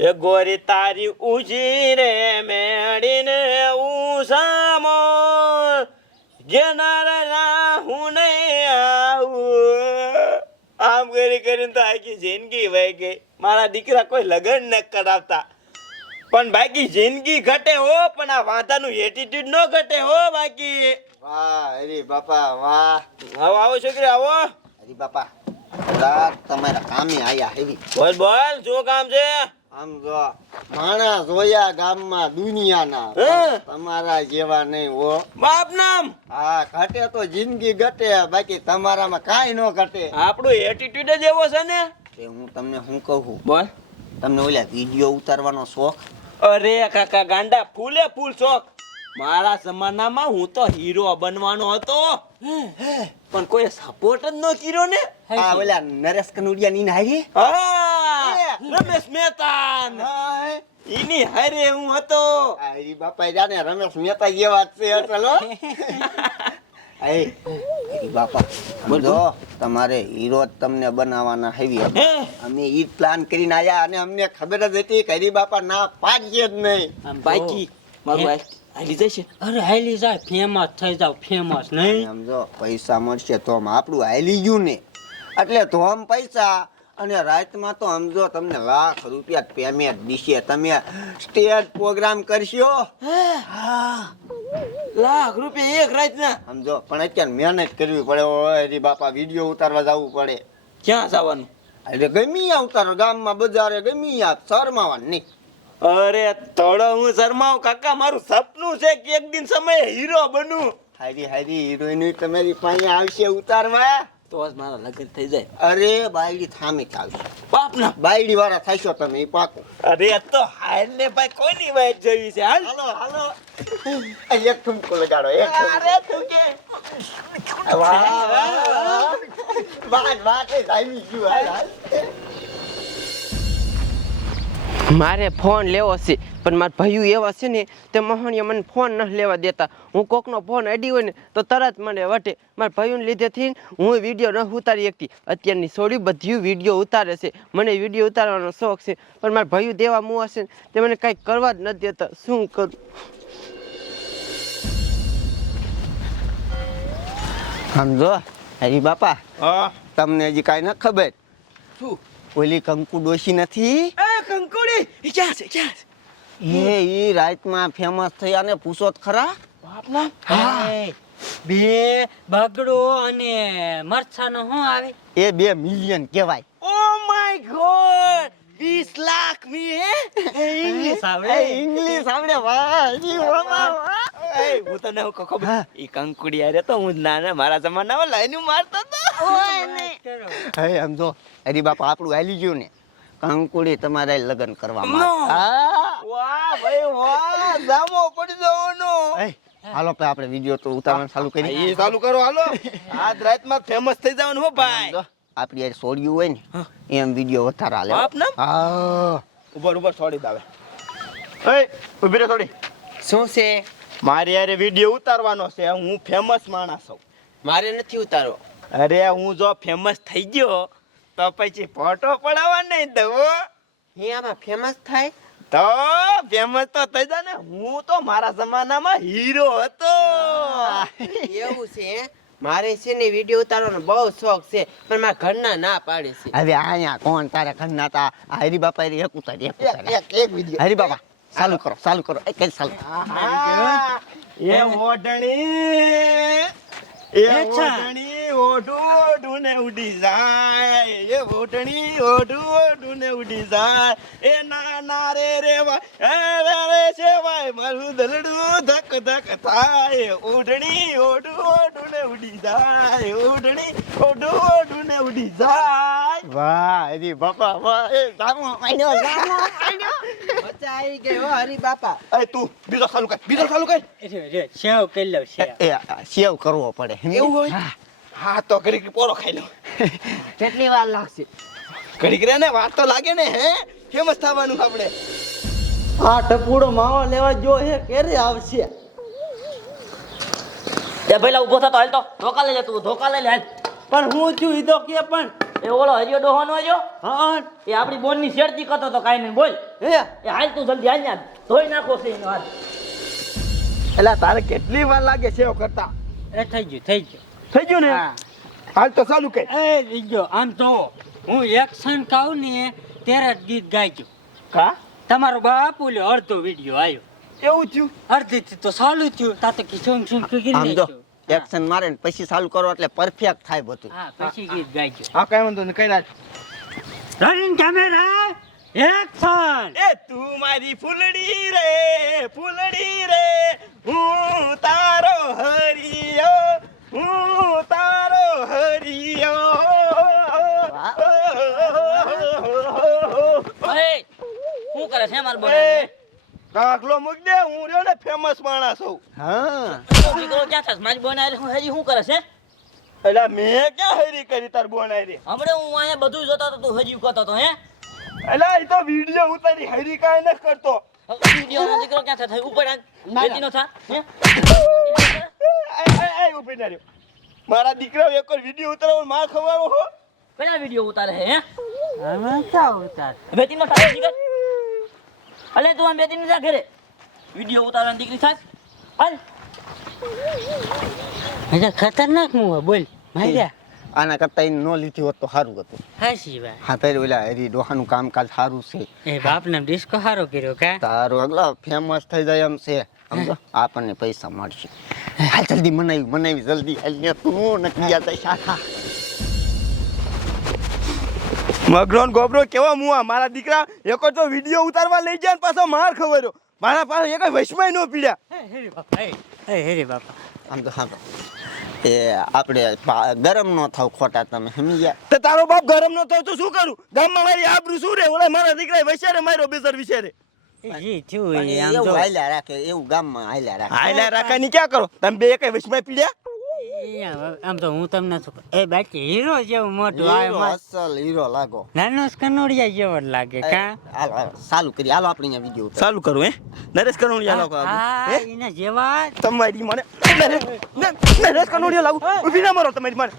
એ ગોરી તારી ઉજી રે મેળીને ઉસામો જેનાર ના હું નહીં આવું. આમ કરી કરીને તો આખી જિંદગી વહી ગઈ. મારા દીકરા કોઈ લગ્ન ન કરાવતા. પણ બાકી જિંદગી ઘટે હો પણ આ વાંધાનું એટીટ્યુડ ન ઘટે હો બાકી. વાહ અરે બાપા વાહ. આવો આવો છોકરી આવો. અરે બાપા તમારા કામે આયા હેવી. બોલ બોલ શું કામ છે? આમ જો માણા જોયા ગામમાં દુનિયાના તમારા જેવા નહીં હો. બાપ નામ? હા ઘટે તો જિંદગી ઘટે બાકી તમારામાં કાંઈ ન ઘટે. આપણો એટીટ્યુડ જ એવો છે ને? કે હું તમને શું કહું? બોલ. તમને ઓલા વીડિયો ઉતારવાનો શોખ? અરે કાકા ગાંડા ફૂલે ફૂલ શોખ. મારા જમાનામાં હું તો હીરો બનવાનો હતો. પણ કોઈ સપોર્ટ જ ન કર્યો ને? આ ઓલા નરેશ કનુડિયા ની હા. રમેશ મહેતા ઈની હારે હું હતો. હરી બાપા જાને રમેશ મહેતા જેવા છે ચલો એ બાપા સમજો તમારે હીરો જ તમને બનાવવાના હેવી અમે ઈ પ્લાન કરીને આયા અને અમને ખબર જ હતી કે હરી બાપા ના પાડીએ જ નહીં. બાકી. મારું હાલી જશે? અરે હાલી જાય ફેમસ થઈ જાવ ફેમસ નહીં? સમજો પૈસા મળશે તો આમ આપણું હાલી ગયું ને. એટલે તો આમ પૈસા અને રાતમાં તો સમજો તમને લાખ રૂપિયા પેમેન્ટ દીશે. તમે સ્ટેજ પ્રોગ્રામ કરશો? હા? લાખ રૂપિયા એક રાત ના સમજો પણ અત્યારે મહેનત કરવી પડે. ઓય બાપા વીડિયો ઉતારવા જવું પડે. ક્યાં જવાનું? એટલે ગમી ઉતારો. ગામમાં બજારે ગમી આપ શરમાવાનું નહીં. અરે થોડો હું શરમાવ. કાકા મારું સપનું છે કે એક દિન સમયે હીરો બનું. હારી હારી હીરોઈન તમારી પાસે આવશે ઉતારવા? તો આજ મારા લગ્ન થઈ જાય અરે બાયડી થામે આવશે બાપ ના બાયડી વાળા થશો તમે એ પાકો અરે તો હાલ ને ભાઈ કોની વાત જોઈ છે હાલ હાલો હાલો એક ઠુમકો લગાડો એક ઠુમકો. અરે તું કે વાહ વાહ વાહ વાહ વાહ ગયું હાલ હાલ મારે ફોન લેવો છે પણ મારા ભાઈઓ એવા છે ને તે મહાણીયા મને ફોન ન લેવા દેતા. હું કોકનો ફોન અડી હોય ને તો તરત મને વટે. મારા ભાઈઓને લીધેથી હું વીડિયો ન ઉતારી શકતી. અત્યારની છોડી બધી વીડિયો ઉતારે છે. મને વીડિયો ઉતારવાનો શોખ છે પણ મારા ભાઈઓ દેવા મુવા છે ને તે મને કાંઈ કરવા જ નથી દેતા. શું કરું? સમજો હરી બાપા તમને હજી કાંઈ ન ખબર? શું? ઓલી કંકુ ડોશી નથી? એ ક્યાં છે ક્યાં છે? એ ઈ રાતમાં ફેમસ થયા ને પૂછો તો ખરા? બાપ ના એ, બે બગડો અને મરચાનો શું આવે? એ બે મિલિયન કહેવાય. ઓ માય ગોડ 20 લાખ મી હે? ઇંગ્લિશ આવડે. એ ઇંગ્લિશ આવડે વાહ વાહ. એ હું તને હું ખબર? એ કંકુડી આરે તો હું નાના મારા જમાનામાં લાઈન મારતો તો. હે આમ જો અરે બાપા આપણું હાલી ગયું ને. કંકુડી તમારે લગ્ન કરવામાં હા. વાહ ભાઈ વાહ જામો પડી જવાનો હાલો તો આપણે વીડિયો તો ઉતારવાનું ચાલુ કરી. એ ચાલુ કરો હાલો. આજ રાતમાં ફેમસ થઈ જવાનું હો ભાઈ. આપણી યાર સોડિયું હોય ને એમ વીડિયો વધારે હાલે. બાપ નામ? હા. ઉપર ઉપર છોડી દાવે. એ ઊભી રે થોડી. શું છે? મારે યાર વિડિયો ઉતારવાનો છે. હું ફેમસ માણસ છું. મારે નથી ઉતારવો. અરે હું જો ફેમસ થઈ ગયો તો પછી ફોટો પડાવવા નહીં દવો હે. આમાં ફેમસ થાય? તો ફેમસ તો થઈ જાય ને. હું તો મારા જમાનામાં હીરો હતો. એવું છે મારે છે ને વીડિયો ઉતારવાનો બહુ શોખ છે પણ મારા ઘરના ના પાડે છે. હવે અહીંયા કોણ તારે ઘરના તા હરી બાપા એ એક ઉતારી એક ઉતાર. એક એક વિડિયો હરી બાપા ચાલુ કરો ચાલુ કરો એક કઈ ચાલુ હા, એ ઓઢણી એ અચ્છા. ઓઢણી ઓઢું ઓઢું ને ઉડી જાય. એ ઓઢણી ઓઢું ઓઢું ને ઉડી જાય. એ ના ના રે રે વાય રે રે છે વાય. મારું દલડું ધક ધક થાય. ઓઢણી ઓઢું ઓઢું ને ઉડી જાય. ઓઢણી ઓઢું ઓઢું ને ઉડી જાય. વાહ એની બાપા વાહ એ જામો આઈનો જામો આઈનો મજા આવી ગઈ હો હરી બાપા. એ તું બીજો ચાલુ કર બીજો ચાલુ કર. સેવ કરી લઉં સેવ. સેવ કરવો પડે. એવું હોય? હા. તો ઘડીક પોરો ખાઈ લો. કેટલી વાર લાગશે? ઘડીક રે ને વાત તો લાગે ને હે? ફેમસ થવાનું આપણે? આ ટપુડો માવા લેવા જો હે કેરે આવશે? એ પેલા ઊભો થતો હાલ તો ધોકા લઈ લે તું ધોકા લઈ લે હાલ. પણ હું છું ઈ તો કે પણ એ ઓલો હરિયો ડોહાનો હરિયો હા. એ આપણી બોનની શેરતી કરતો તો કાઈ નહીં બોલ. હે? એ હાલ તું જલ્દી હાલ ધોઈ નાખો છે એનો હાથ એટલે તારે કેટલી વાર લાગે સેવ કરતા? એ થઈ ગયું થઈ ગયું. થઈ ગયું ને? હાલ તો ચાલુ કે એ બીજો આમ તો હું એક્શન કહું ને ત્યારે જ ગીત ગાઈજો. કા? તમારો બાપ ઓલ્યો અડધો વિડિયો આવ્યો એવું થયું? અડધી તો ચાલુ થયું. તા તો કિચન શું કરી આમ એક્શન મારે ને પછી ચાલુ કરો એટલે પરફેક્ટ થાય બધું. હા પછી ગીત ગાઈજો. હા કઈ વાંધો નહીં કઈ રાખ રનિંગ કેમેરા એક્શન એ તું મારી ફૂલડી રે ફૂલડી રે હું તારો હરિયો હું તારો હરિયો એ, છે મારો બોન કાકલો મૂક દે હું રહ્યો ને ફેમસ માણસ છું હા. દીકરો ક્યાં થશે? મારી બોન આરે હું હજી શું કરે છે? એટલે મેં ક્યાં હરી કરી તાર બોનાઈ રે હમણે હું અહીંયા બધું જોતો તો તું હજી કરતો તો હે? એટલે એ તો વીડિયો ઉતારી હરી કાય નથી કરતો. વીડિયો દીકરો ક્યાં થાય? ઉપર બેટી નો થા હે? એ, એ, ઉપર ના રહ્યો. મારા દીકરા એક વીડિયો ઉતારવા માર ખવાવો હો. કયા વીડિયો ઉતારે હે? આમાં ક્યાં ઉતાર? બેટી નો થા દીકર અલે તું આમ બેટી નો જા ઘરે. વીડિયો ઉતારવાની દીકરી થાક હાલ. એટલે ખતરનાક મુવા બોલ. માર્યા આના કરતા એને ન લીધી હોત તો સારું હતું. હાસી વાત. હા તારે ઓલા હરી ડોહાનું કામકાજ સારું છે. એ બાપને ડિસ્કો સારો કર્યો કે? તારો અગલા ફેમસ થઈ જાય એમ છે. સમજો? આપણને પૈસા મળશે. હાલ જલ્દી મનાવી મનાવી જલ્દી. હાલ ને તું નકી યાદ શાખા મગરોન ગોબરો કેવા મુવા? મારા દીકરા એક તો વીડિયો ઉતારવા લઈ ગયા પાછો માર ખવર્યો મારા પાસે એક વૈશ્વાય નો પીડ્યા. હે હેરે બાપા હે હે બાપા. આમ તો હા એ આપણે ગરમ નો થાવ ખોટા તમે સમજી ગયા? તે તારો બાપ ગરમ નો થાવ તો શું કરું? ગામમાં મારી આબરૂ શું રે? ઓલા મારા દીકરા વૈશ્યારે માર્યો બેસર વિચારે આમ એવું હાલ્યા રાખે એવું ગામમાં હાલ્યા રાખે. હાલ્યા રાખે ની ક્યાં કરો? તમે બે એક વૈશ્વાય પીડ્યા? આમ આમ તો હું તમને શું એ બાકી હીરો જેવું મોટું આ હીરો અસલ હીરો લાગો. નાનો કનોડિયા જેવો જ લાગે કા? હાલો ચાલુ કરી હાલો આપણે અહીંયા ચાલુ કરું હે? નરેશ કનોડિયા લાગો હા એના જેવા તમારી મને નરેશ કનોડિયા લાગુ. ઊભી ના મારો તમારી મને